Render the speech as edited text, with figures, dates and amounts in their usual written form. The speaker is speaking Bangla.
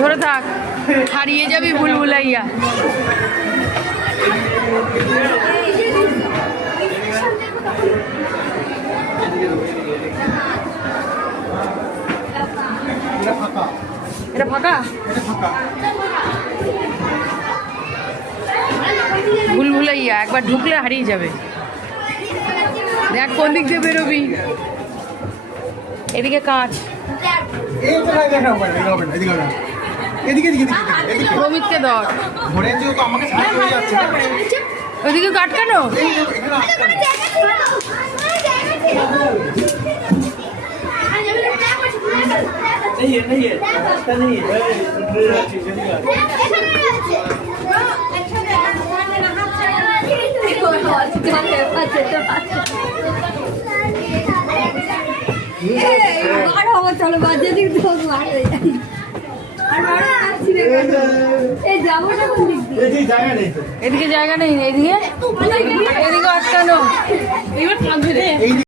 ধরে থাক, হারিয়ে যাবি ভুলভুলাইয়া। এটা ফাঁকা, ভুলভুলাইয়া একবার ঢুকলে হারিয়ে যাবে। দেখ কোন দিক দিয়ে বেরোবি। এদিকে কাঁচ, প্রমিতকে ধর। ওইদিকে কাট কেন? চলো বাজে দিক এদিকে জায়গা নেই, এদিকে এদিকে আটকানো।